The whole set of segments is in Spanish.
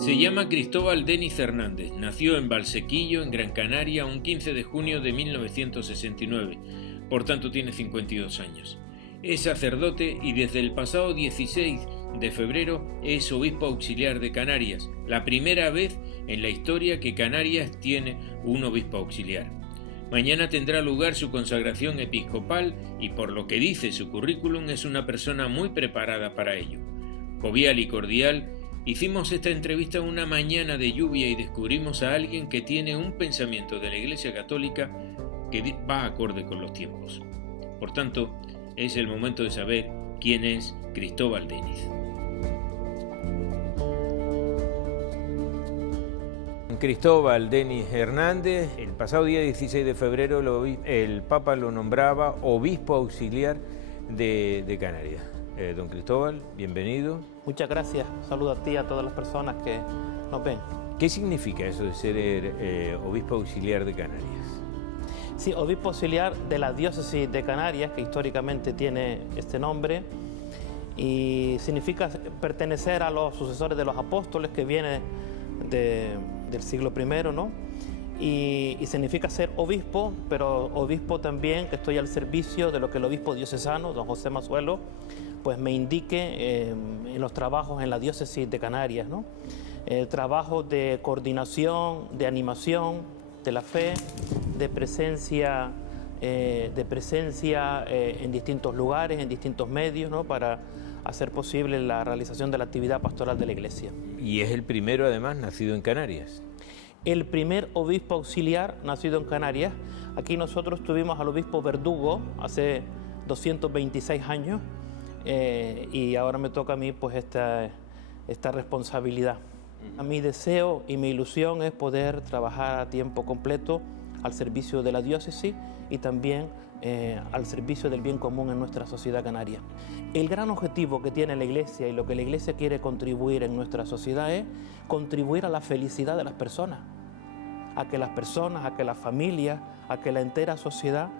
Se llama Cristóbal Denis Hernández, nació en Valsequillo, en Gran Canaria, un 15 de junio de 1969, por tanto tiene 52 años. Es sacerdote y desde el pasado 16 de febrero es obispo auxiliar de Canarias, la primera vez en la historia que Canarias tiene un obispo auxiliar. Mañana tendrá lugar su consagración episcopal y por lo que dice su currículum es una persona muy preparada para ello. Jovial y cordial, hicimos esta entrevista una mañana de lluvia y descubrimos a alguien que tiene un pensamiento de la Iglesia Católica que va acorde con los tiempos. Por tanto, es el momento de saber quién es Cristóbal Denis. Cristóbal Denis Hernández, el pasado día 16 de febrero el Papa lo nombraba obispo auxiliar de Canarias. Don Cristóbal, bienvenido. Muchas gracias. Saludo a ti y a todas las personas que nos ven. ¿Qué significa eso de ser obispo auxiliar de Canarias? Sí, obispo auxiliar de la diócesis de Canarias, que históricamente tiene este nombre, y significa pertenecer a los sucesores de los apóstoles que vienen del siglo I, ¿no? Y significa ser obispo, pero obispo también que estoy al servicio de lo que el obispo diocesano, don José Mazuelo, pues me indique en los trabajos en la diócesis de Canarias, ¿no? Trabajos de coordinación, de animación de la fe, de presencia en distintos lugares, en distintos medios, ¿no? Para hacer posible la realización de la actividad pastoral de la Iglesia. Y es el primero, además, nacido en Canarias. El primer obispo auxiliar nacido en Canarias. Aquí nosotros tuvimos al obispo Verdugo hace 226 años y ahora me toca a mí pues esta responsabilidad. Mi deseo y mi ilusión es poder trabajar a tiempo completo al servicio de la diócesis y también al servicio del bien común en nuestra sociedad canaria. El gran objetivo que tiene la Iglesia y lo que la Iglesia quiere contribuir en nuestra sociedad es contribuir a la felicidad de las personas, a que las familias, a que la entera sociedad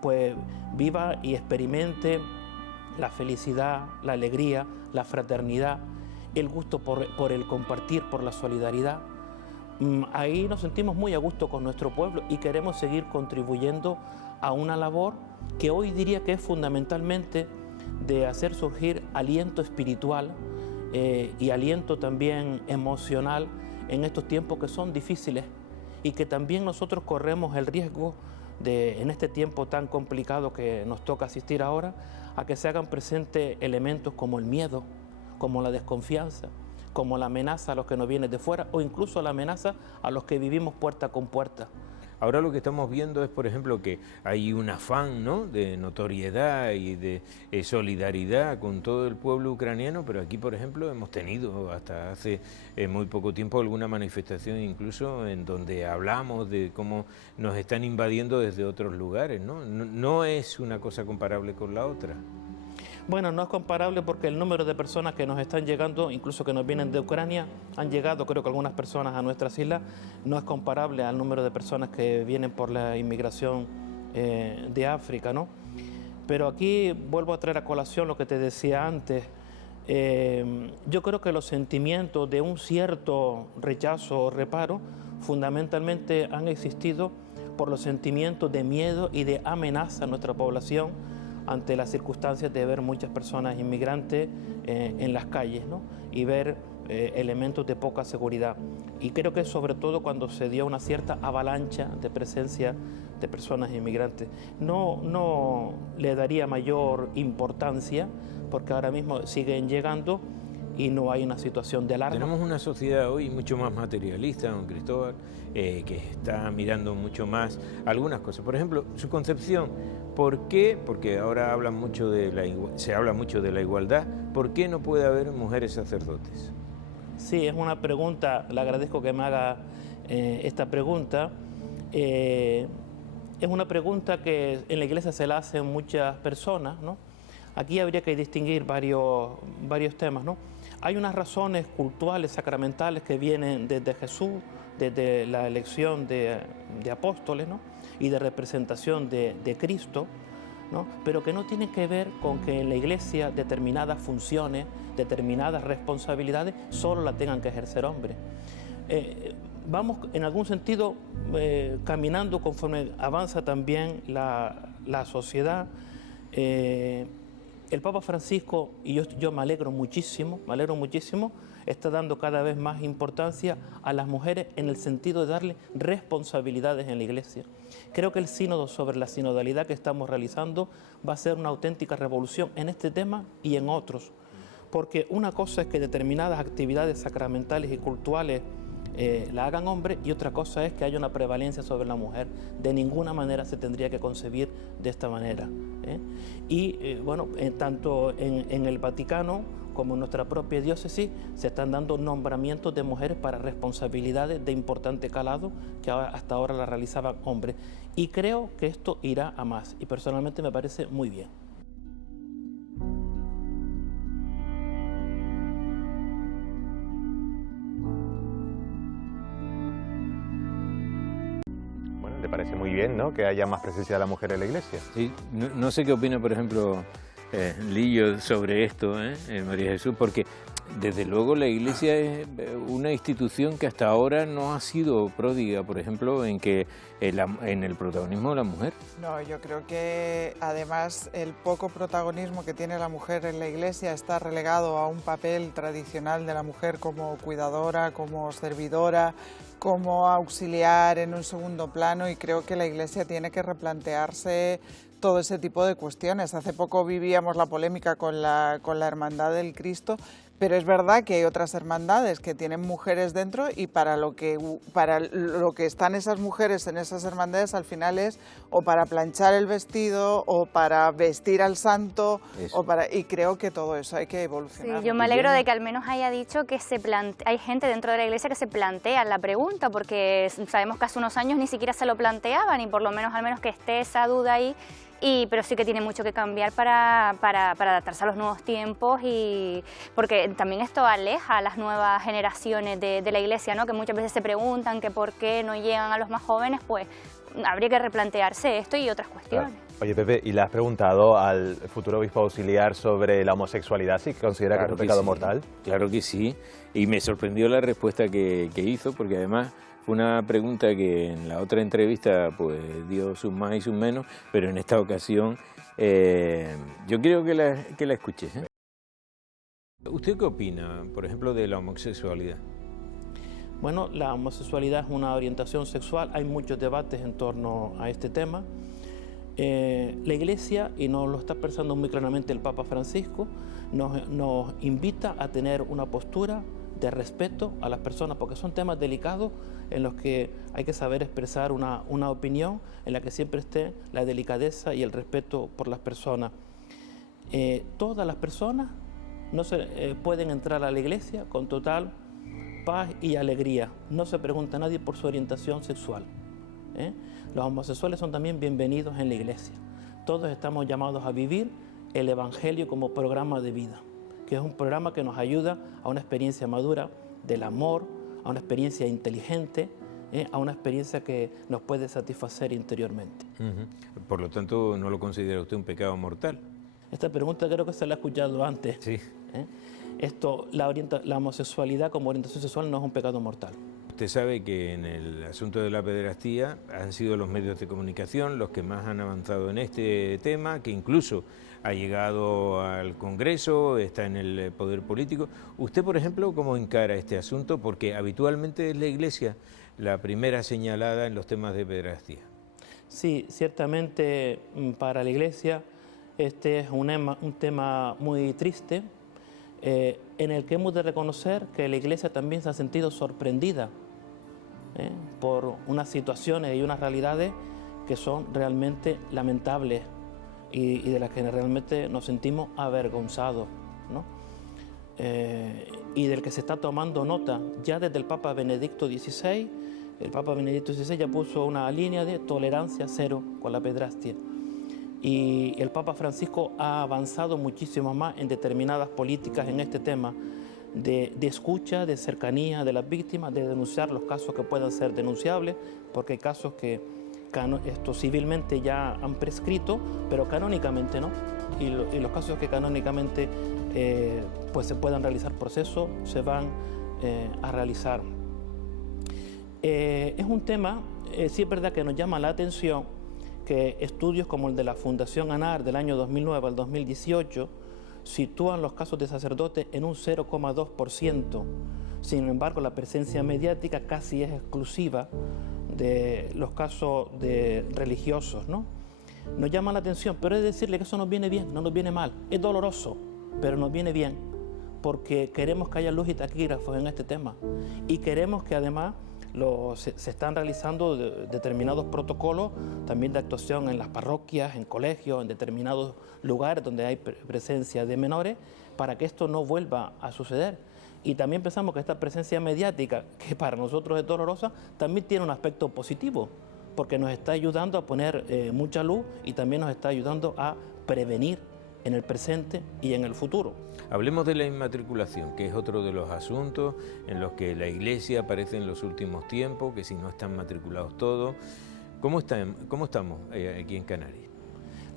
pues viva y experimente la felicidad, la alegría, la fraternidad, el gusto por el compartir, por la solidaridad. Ahí nos sentimos muy a gusto con nuestro pueblo y queremos seguir contribuyendo a una labor que hoy diría que es fundamentalmente de hacer surgir aliento espiritual y aliento también emocional en estos tiempos que son difíciles y que también nosotros corremos el riesgo de, en este tiempo tan complicado que nos toca asistir ahora, a que se hagan presentes elementos como el miedo, como la desconfianza, como la amenaza a los que nos vienen de fuera o incluso la amenaza a los que vivimos puerta con puerta. Ahora lo que estamos viendo es, por ejemplo, que hay un afán, ¿no?, de notoriedad y de solidaridad con todo el pueblo ucraniano, pero aquí, por ejemplo, hemos tenido hasta hace muy poco tiempo alguna manifestación incluso en donde hablamos de cómo nos están invadiendo desde otros lugares, ¿no? No es una cosa comparable con la otra. Bueno, no es comparable porque el número de personas que nos están llegando, incluso que nos vienen de Ucrania, han llegado, creo que algunas personas a nuestras islas, no es comparable al número de personas que vienen por la inmigración de África, ¿no? Pero aquí vuelvo a traer a colación lo que te decía antes. Yo creo que los sentimientos de un cierto rechazo o reparo fundamentalmente han existido por los sentimientos de miedo y de amenaza a nuestra población ante las circunstancias de ver muchas personas inmigrantes en las calles, ¿no? Y ver elementos de poca seguridad. Y creo que sobre todo cuando se dio una cierta avalancha de presencia de personas inmigrantes. No le daría mayor importancia porque ahora mismo siguen llegando y no hay una situación de alarma. Tenemos una sociedad hoy mucho más materialista, don Cristóbal, que está mirando mucho más algunas cosas. Por ejemplo, su concepción, ¿por qué? Porque ahora se habla mucho de la igualdad. ¿Por qué no puede haber mujeres sacerdotes? Sí, es una pregunta, le agradezco que me haga esta pregunta. Es una pregunta que en la Iglesia se la hacen muchas personas, ¿no? Aquí habría que distinguir varios temas, ¿no? Hay unas razones cultuales, sacramentales que vienen desde Jesús, desde la elección de apóstoles, ¿no?, y de representación de Cristo, ¿no? Pero que no tienen que ver con que en la Iglesia determinadas funciones, determinadas responsabilidades solo las tengan que ejercer hombres. Vamos en algún sentido caminando conforme avanza también la sociedad. El Papa Francisco, y yo me alegro muchísimo, está dando cada vez más importancia a las mujeres en el sentido de darle responsabilidades en la Iglesia. Creo que el sínodo sobre la sinodalidad que estamos realizando va a ser una auténtica revolución en este tema y en otros, porque una cosa es que determinadas actividades sacramentales y cultuales la hagan hombres, y otra cosa es que haya una prevalencia sobre la mujer. De ninguna manera se tendría que concebir de esta manera. Bueno, tanto en el Vaticano como en nuestra propia diócesis se están dando nombramientos de mujeres para responsabilidades de importante calado que hasta ahora las realizaban hombres. Y creo que esto irá a más, y personalmente me parece muy bien. ¿Te parece muy bien, ¿no?, que haya más presencia de la mujer en la Iglesia? Sí, no sé qué opina, por ejemplo, Lillo sobre esto, María Jesús, porque desde luego la Iglesia es una institución que hasta ahora no ha sido pródiga, por ejemplo, en el protagonismo de la mujer. No, yo creo que además el poco protagonismo que tiene la mujer en la Iglesia está relegado a un papel tradicional de la mujer como cuidadora, como servidora, como auxiliar en un segundo plano, y creo que la Iglesia tiene que replantearse todo ese tipo de cuestiones. Hace poco vivíamos la polémica con la Hermandad del Cristo, pero es verdad que hay otras hermandades que tienen mujeres dentro, y para lo que están esas mujeres en esas hermandades al final es o para planchar el vestido o para vestir al santo, y creo que todo eso hay que evolucionar. Sí, yo me alegro de que al menos haya dicho que hay gente dentro de la Iglesia que se plantea la pregunta, porque sabemos que hace unos años ni siquiera se lo planteaban, y por lo menos al menos que esté esa duda ahí. Pero sí que tiene mucho que cambiar para adaptarse a los nuevos tiempos, y porque también esto aleja a las nuevas generaciones de la Iglesia, ¿no?, que muchas veces se preguntan que por qué no llegan a los más jóvenes. Pues habría que replantearse esto y otras cuestiones. Claro. Oye, Pepe, ¿y le has preguntado al futuro obispo auxiliar sobre la homosexualidad? ¿Sí considera que es un pecado mortal? Claro que sí, y me sorprendió la respuesta que hizo, porque además fue una pregunta que en la otra entrevista pues dio sus más y sus menos, pero en esta ocasión yo quiero que la escuches. ¿Usted qué opina, por ejemplo, de la homosexualidad? Bueno, la homosexualidad es una orientación sexual, hay muchos debates en torno a este tema. La Iglesia, y nos lo está expresando muy claramente el Papa Francisco, nos invita a tener una postura de respeto a las personas, porque son temas delicados en los que hay que saber expresar una opinión en la que siempre esté la delicadeza y el respeto por las personas. Todas las personas no pueden entrar a la Iglesia con total paz y alegría. No se pregunta a nadie por su orientación sexual. Los homosexuales son también bienvenidos en la Iglesia. Todos estamos llamados a vivir el Evangelio como programa de vida, que es un programa que nos ayuda a una experiencia madura del amor, a una experiencia inteligente, a una experiencia que nos puede satisfacer interiormente. Por lo tanto, ¿no lo considera usted un pecado mortal? Esta pregunta creo que se la ha escuchado antes. Sí. La homosexualidad como orientación sexual no es un pecado mortal. Usted sabe que en el asunto de la pederastía han sido los medios de comunicación los que más han avanzado en este tema, que incluso ha llegado al Congreso, está en el poder político. ¿Usted, por ejemplo, cómo encara este asunto? Porque habitualmente es la Iglesia la primera señalada en los temas de pederastía. Sí, ciertamente para la Iglesia este es un tema muy triste, en el que hemos de reconocer que la Iglesia también se ha sentido sorprendida por unas situaciones y unas realidades que son realmente lamentables y de las que realmente nos sentimos avergonzados, ¿no? Y del que se está tomando nota ya desde el Papa Benedicto XVI. El Papa Benedicto XVI ya puso una línea de tolerancia cero con la pederastia. Y el Papa Francisco ha avanzado muchísimo más en determinadas políticas en este tema de escucha, de cercanía de las víctimas, de denunciar los casos que puedan ser denunciables, porque hay casos que esto civilmente ya han prescrito, pero canónicamente no. Y los casos que canónicamente pues se puedan realizar procesos, se van a realizar. Es un tema, sí es verdad que nos llama la atención que estudios como el de la Fundación ANAR del año 2009 al 2018 sitúan los casos de sacerdotes en un 0,2%. Sin embargo, la presencia mediática casi es exclusiva de los casos de religiosos, ¿no? Nos llama la atención, pero es decirle que eso nos viene bien, no nos viene mal. Es doloroso, pero nos viene bien, porque queremos que haya luz y taquígrafos en este tema. Y queremos que además se están realizando determinados protocolos también de actuación en las parroquias, en colegios, en determinados lugares donde hay presencia de menores, para que esto no vuelva a suceder. Y también pensamos que esta presencia mediática, que para nosotros es dolorosa, también tiene un aspecto positivo, porque nos está ayudando a poner mucha luz y también nos está ayudando a prevenir en el presente y en el futuro. Hablemos de la inmatriculación, que es otro de los asuntos en los que la Iglesia aparece en los últimos tiempos, que si no están matriculados todos. ¿Cómo estamos aquí en Canarias?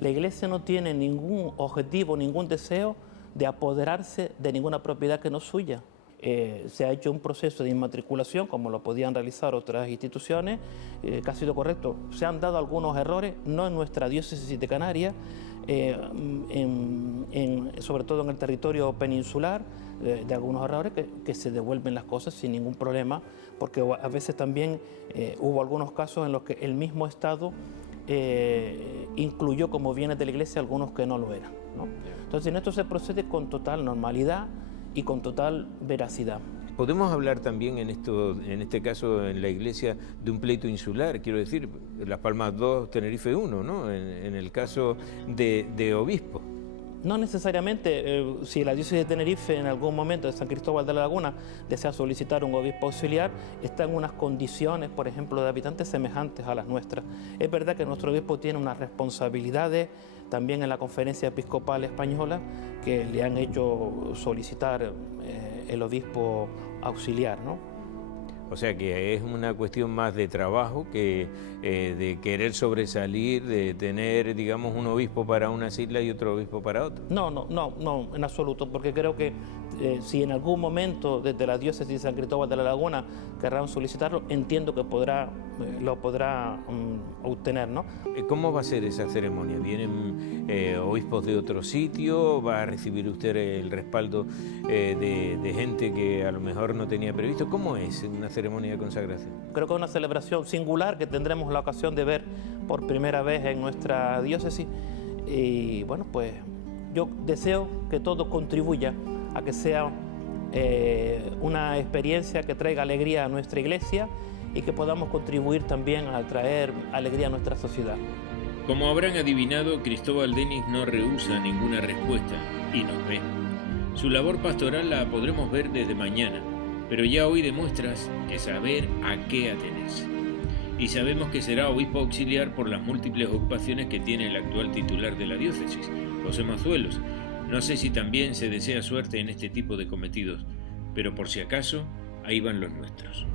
La Iglesia no tiene ningún objetivo, ningún deseo de apoderarse de ninguna propiedad que no es suya. Se ha hecho un proceso de inmatriculación, como lo podían realizar otras instituciones, que ha sido correcto. Se han dado algunos errores, no en nuestra diócesis de Canarias, sobre todo en el territorio peninsular, de algunos errores que se devuelven las cosas sin ningún problema, porque a veces también hubo algunos casos en los que el mismo Estado incluyó como bienes de la Iglesia algunos que no lo eran, ¿no? Entonces en esto se procede con total normalidad y con total veracidad. Podemos hablar también en este caso en la Iglesia de un pleito insular, quiero decir, Las Palmas 2, Tenerife 1, ¿no? En el caso de obispo. No necesariamente, si la diócesis de Tenerife en algún momento de San Cristóbal de la Laguna desea solicitar un obispo auxiliar, está en unas condiciones, por ejemplo, de habitantes semejantes a las nuestras. Es verdad que nuestro obispo tiene unas responsabilidades también en la Conferencia Episcopal Española que le han hecho solicitar el obispo auxiliar, ¿no? O sea que es una cuestión más de trabajo que de querer sobresalir, de tener, digamos, un obispo para unas islas y otro obispo para otras. No, en absoluto, porque creo que si en algún momento desde la diócesis de San Cristóbal de la Laguna querrán solicitarlo, entiendo que lo podrá obtener, ¿no? ¿Cómo va a ser esa ceremonia? ¿Vienen obispos de otro sitio? ¿Va a recibir usted el respaldo de gente que a lo mejor no tenía previsto? ¿Cómo es una ceremonia de consagración? Creo que es una celebración singular que tendremos la ocasión de ver por primera vez en nuestra diócesis y bueno, pues yo deseo que todo contribuya a que sea una experiencia que traiga alegría a nuestra iglesia y que podamos contribuir también a traer alegría a nuestra sociedad. Como habrán adivinado, Cristóbal Denis no rehúsa ninguna respuesta y nos ve. Su labor pastoral la podremos ver desde mañana, pero ya hoy demuestras que saber a qué atenerse. Y sabemos que será obispo auxiliar por las múltiples ocupaciones que tiene el actual titular de la diócesis, José Mazuelos. No sé si también se desea suerte en este tipo de cometidos, pero por si acaso, ahí van los nuestros.